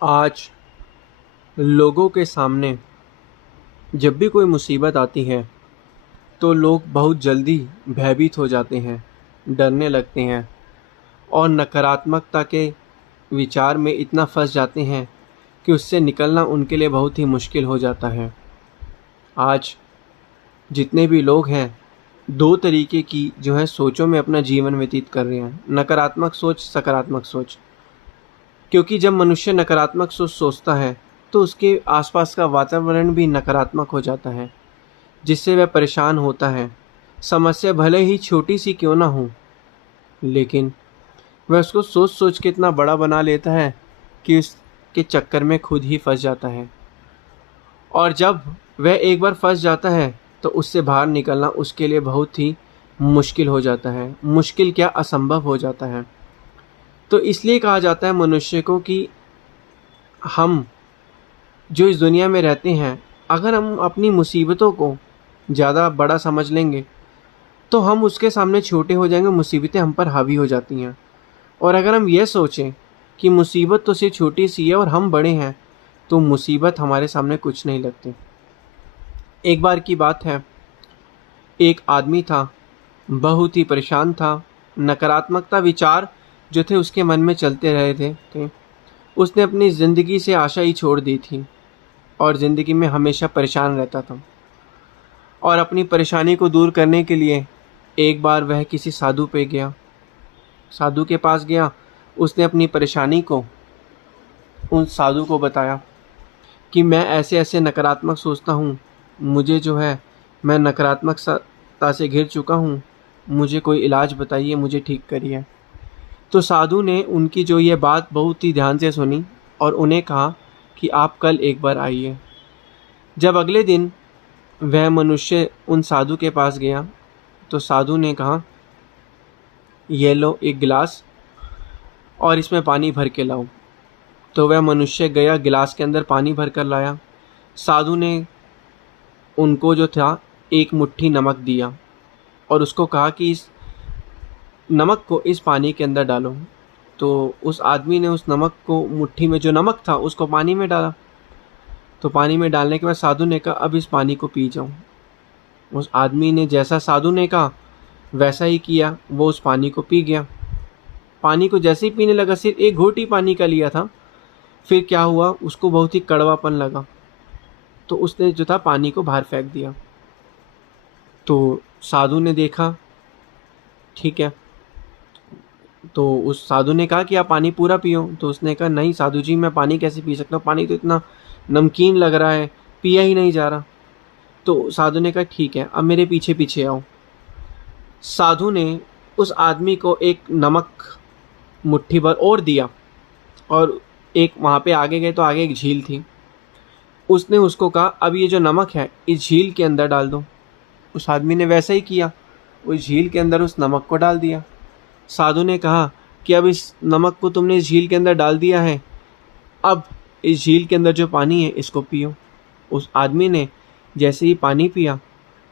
आज लोगों के सामने जब भी कोई मुसीबत आती है तो लोग बहुत जल्दी भयभीत हो जाते हैं, डरने लगते हैं और नकारात्मकता के विचार में इतना फंस जाते हैं कि उससे निकलना उनके लिए बहुत ही मुश्किल हो जाता है। आज जितने भी लोग हैं, दो तरीके की जो है सोचों में अपना जीवन व्यतीत कर रहे हैं, नकारात्मक सोच, सकारात्मक सोच। क्योंकि जब मनुष्य नकारात्मक सोच सोचता है तो उसके आसपास का वातावरण भी नकारात्मक हो जाता है, जिससे वह परेशान होता है। समस्या भले ही छोटी सी क्यों ना हो, लेकिन वह उसको सोच सोच के इतना बड़ा बना लेता है कि उसके चक्कर में खुद ही फंस जाता है। और जब वह एक बार फंस जाता है तो उससे बाहर निकलना उसके लिए बहुत ही मुश्किल हो जाता है, मुश्किल क्या, असंभव हो जाता है। तो इसलिए कहा जाता है मनुष्य को कि हम जो इस दुनिया में रहते हैं, अगर हम अपनी मुसीबतों को ज़्यादा बड़ा समझ लेंगे तो हम उसके सामने छोटे हो जाएंगे, मुसीबतें हम पर हावी हो जाती हैं। और अगर हम ये सोचें कि मुसीबत तो सिर्फ छोटी सी है और हम बड़े हैं, तो मुसीबत हमारे सामने कुछ नहीं लगती। एक बार की बात है, एक आदमी था, बहुत ही परेशान था। नकारात्मकता विचार जो थे उसके मन में चलते रहे थे। उसने अपनी ज़िंदगी से आशा ही छोड़ दी थी और ज़िंदगी में हमेशा परेशान रहता था। और अपनी परेशानी को दूर करने के लिए एक बार वह किसी साधु पे गया, साधु के पास गया। उसने अपनी परेशानी को उन साधु को बताया कि मैं ऐसे ऐसे नकारात्मक सोचता हूँ, मुझे जो है, मैं नकारात्मकता से घिर चुका हूँ, मुझे कोई इलाज बताइए, मुझे ठीक करिए। तो साधु ने उनकी जो ये बात बहुत ही ध्यान से सुनी और उन्हें कहा कि आप कल एक बार आइए। जब अगले दिन वह मनुष्य उन साधु के पास गया तो साधु ने कहा, ये लो एक गिलास और इसमें पानी भर के लाओ। तो वह मनुष्य गया, गिलास के अंदर पानी भर कर लाया। साधु ने उनको जो था एक मुट्ठी नमक दिया और उसको कहा कि इस नमक को इस पानी के अंदर डालो। तो उस आदमी ने उस नमक को, मुट्ठी में जो नमक था, उसको पानी में डाला। तो पानी में डालने के बाद साधु ने कहा, अब इस पानी को पी जाओ। उस आदमी ने जैसा साधु ने कहा वैसा ही किया, वो उस पानी को पी गया। पानी को जैसे ही पीने लगा, सिर्फ एक घूंट ही पानी का लिया था, फिर क्या हुआ, उसको बहुत ही कड़वापन लगा। तो उसने जो था पानी को बाहर फेंक दिया। तो साधु ने देखा, ठीक है, तो उस साधु ने कहा कि आप पानी पूरा पियो। तो उसने कहा, नहीं साधु जी, मैं पानी कैसे पी सकता हूँ, पानी तो इतना नमकीन लग रहा है, पिया ही नहीं जा रहा। तो साधु ने कहा, ठीक है, अब मेरे पीछे पीछे आओ। साधु ने उस आदमी को एक नमक मुट्ठी भर और दिया और एक वहाँ पे आगे गए तो आगे एक झील थी। उसने उसको कहा, अब ये जो नमक है इस झील के अंदर डाल दो। उस आदमी ने वैसा ही किया, उस झील के अंदर उस नमक को डाल दिया। साधु ने कहा कि अब इस नमक को तुमने इस झील के अंदर डाल दिया है, अब इस झील के अंदर जो पानी है इसको पियो। उस आदमी ने जैसे ही पानी पिया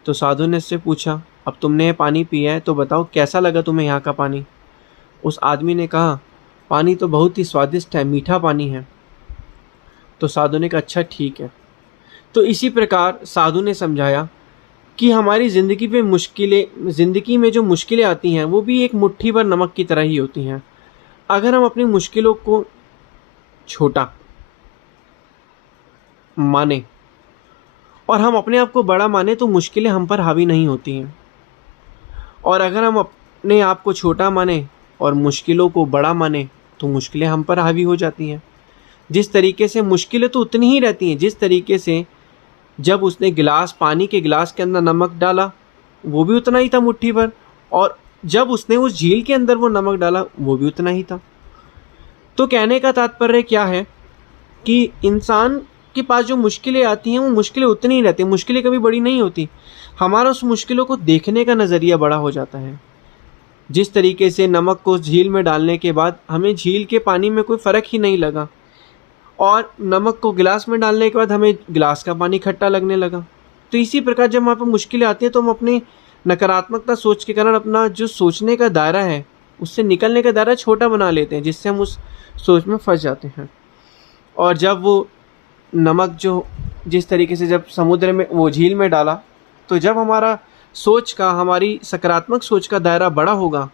तो साधु ने उससे पूछा, अब तुमने ये पानी पिया है तो बताओ कैसा लगा तुम्हें यहाँ का पानी। उस आदमी ने कहा, पानी तो बहुत ही स्वादिष्ट है, मीठा पानी है। तो साधु ने कहा, अच्छा ठीक है। तो इसी प्रकार साधु ने समझाया कि हमारी ज़िंदगी में जो मुश्किलें आती हैं वो भी एक मुट्ठी भर नमक की तरह ही होती हैं। अगर हम अपनी मुश्किलों को छोटा माने और हम अपने आप को बड़ा माने तो मुश्किलें हम पर हावी नहीं होती हैं। और अगर हम अपने आप को छोटा माने और मुश्किलों को बड़ा माने तो मुश्किलें हम पर हावी हो जाती हैं। जिस तरीके से मुश्किलें तो उतनी ही रहती हैं जिस तरीके से जब उसने पानी के गिलास के अंदर नमक डाला वो भी उतना ही था, मुट्ठी भर, और जब उसने उस झील के अंदर वो नमक डाला वो भी उतना ही था। तो कहने का तात्पर्य क्या है कि इंसान के पास जो मुश्किलें आती हैं वो मुश्किलें उतनी ही रहती हैं, मुश्किलें कभी बड़ी नहीं होती। हमारा उस मुश्किलों को देखने का नज़रिया बड़ा हो जाता है। जिस तरीके से नमक को झील में डालने के बाद हमें झील के पानी में कोई फ़र्क ही नहीं लगा और नमक को गिलास में डालने के बाद हमें गिलास का पानी खट्टा लगने लगा। तो इसी प्रकार जब वहाँ पर मुश्किलें आती हैं तो हम अपने नकारात्मकता सोच के कारण अपना जो सोचने का दायरा है उससे निकलने का दायरा छोटा बना लेते हैं, जिससे हम उस सोच में फंस जाते हैं। और जब वो नमक जो जिस तरीके से जब समुद्र में वो झील में डाला, तो जब हमारी सकारात्मक सोच का दायरा बड़ा होगा,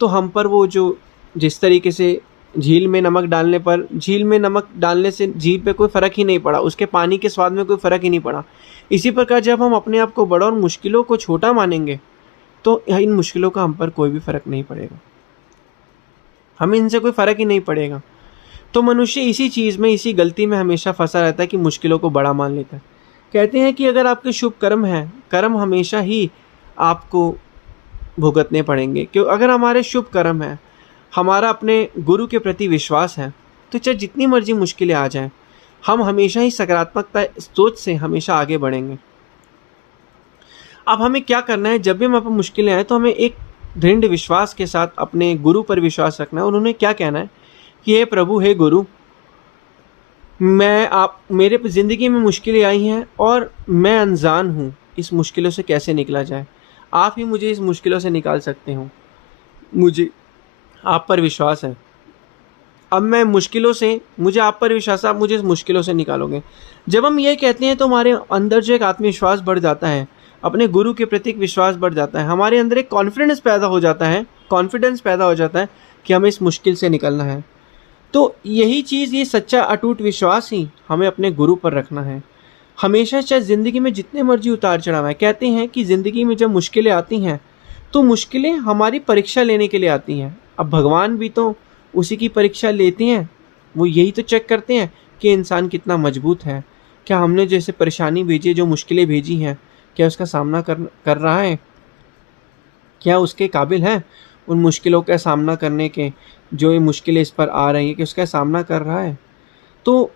तो हम पर वो जो जिस तरीके से झील में नमक डालने से झील पे कोई फ़र्क ही नहीं पड़ा, उसके पानी के स्वाद में कोई फ़र्क ही नहीं पड़ा। इसी प्रकार जब हम अपने आप को बड़ा और मुश्किलों को छोटा मानेंगे, तो इन मुश्किलों का हम पर कोई भी फ़र्क नहीं पड़ेगा, हमें इनसे कोई फ़र्क ही नहीं पड़ेगा। तो मनुष्य इसी चीज़ में, इसी गलती में हमेशा फंसा रहता है कि मुश्किलों को बड़ा मान लेता है। कहते हैं कि अगर आपके शुभ कर्म हैं, कर्म हमेशा ही आपको भुगतने पड़ेंगे। क्यों? अगर हमारे शुभ कर्म हैं, हमारा अपने गुरु के प्रति विश्वास है, तो चाहे जितनी मर्जी मुश्किलें आ जाएं, हम हमेशा ही सकारात्मकता सोच से हमेशा आगे बढ़ेंगे। अब हमें क्या करना है, जब भी हमारे पर मुश्किलें आए, तो हमें एक दृढ़ विश्वास के साथ अपने गुरु पर विश्वास रखना है। उन्होंने क्या कहना है कि हे प्रभु, हे गुरु, मेरे ज़िंदगी में मुश्किलें आई हैं और मैं अनजान हूँ इस मुश्किलों से कैसे निकला जाए। आप ही मुझे इस मुश्किलों से निकाल सकते हो, मुझे आप पर विश्वास है। अब मैं मुझे आप पर विश्वास है, आप मुझे इस मुश्किलों से निकालोगे। जब हम ये कहते हैं, तो हमारे अंदर जो एक आत्मविश्वास बढ़ जाता है, अपने गुरु के प्रति विश्वास बढ़ जाता है, हमारे अंदर एक कॉन्फिडेंस पैदा हो जाता है कि हमें इस मुश्किल से निकलना है। तो यही चीज़, ये सच्चा अटूट विश्वास ही हमें अपने गुरु पर रखना है हमेशा। चाहे ज़िंदगी में जितने मर्जी उतार चढ़ाव है, कहते हैं कि ज़िंदगी में जब मुश्किलें आती हैं, तो मुश्किलें हमारी परीक्षा लेने के लिए आती हैं। अब भगवान भी तो उसी की परीक्षा लेते हैं, वो यही तो चेक करते हैं कि इंसान कितना मजबूत है, क्या हमने जैसे परेशानी भेजी, जो मुश्किलें भेजी हैं, क्या उसका सामना कर रहा है, क्या उसके काबिल है उन मुश्किलों का सामना करने के, जो ये मुश्किलें इस पर आ रही हैं, कि उसका सामना कर रहा है। तो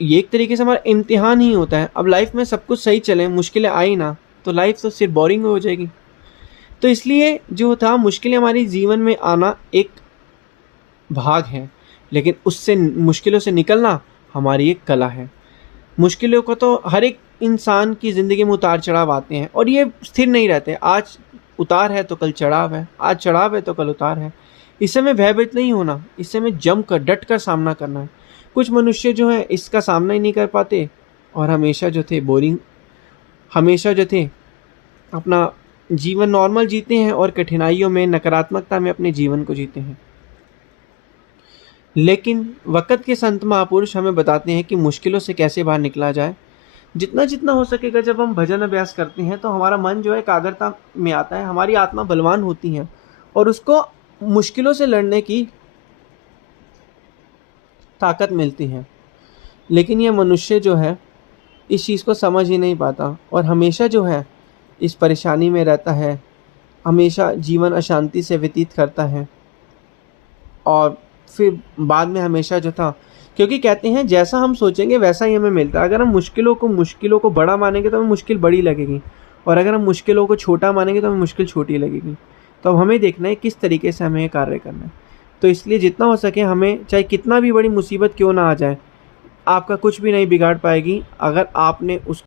ये एक तरीके से हमारा इम्तिहान ही होता है। अब लाइफ में सब कुछ सही चले, मुश्किलें आई ना, तो लाइफ तो सिर्फ बोरिंग हो जाएगी। तो इसलिए जो था, मुश्किलें हमारे जीवन में आना एक भाग है, लेकिन उससे मुश्किलों से निकलना हमारी एक कला है। मुश्किलों को तो हर एक इंसान की ज़िंदगी में उतार चढ़ाव आते हैं, और ये स्थिर नहीं रहते। आज उतार है तो कल चढ़ाव है, आज चढ़ाव है तो कल उतार है। इससे हमें भयभीत नहीं होना, इससे हमें जम कर डट कर सामना करना है। कुछ मनुष्य जो है इसका सामना ही नहीं कर पाते, और हमेशा जो थे अपना जीवन नॉर्मल जीते हैं, और कठिनाइयों में, नकारात्मकता में अपने जीवन को जीते हैं। लेकिन वक़्त के संत महापुरुष हमें बताते हैं कि मुश्किलों से कैसे बाहर निकला जाए। जितना हो सकेगा, जब हम भजन अभ्यास करते हैं, तो हमारा मन जो है एकाग्रता में आता है, हमारी आत्मा बलवान होती है, और उसको मुश्किलों से लड़ने की ताकत मिलती है। लेकिन ये मनुष्य जो है इस चीज़ को समझ ही नहीं पाता, और हमेशा जो है इस परेशानी में रहता है, हमेशा जीवन अशांति से व्यतीत करता है, और फिर बाद में हमेशा जो था, क्योंकि कहते हैं जैसा हम सोचेंगे वैसा ही हमें मिलता है। अगर हम मुश्किलों को बड़ा मानेंगे, तो हमें मुश्किल बड़ी लगेगी, और अगर हम मुश्किलों को छोटा मानेंगे, तो हमें मुश्किल छोटी लगेगी। तो अब हमें देखना है किस तरीके से हमें ये कार्य करना है। तो इसलिए जितना हो सके, हमें चाहे कितना भी बड़ी मुसीबत क्यों ना आ जाए, आपका कुछ भी नहीं बिगाड़ पाएगी, अगर आपने उस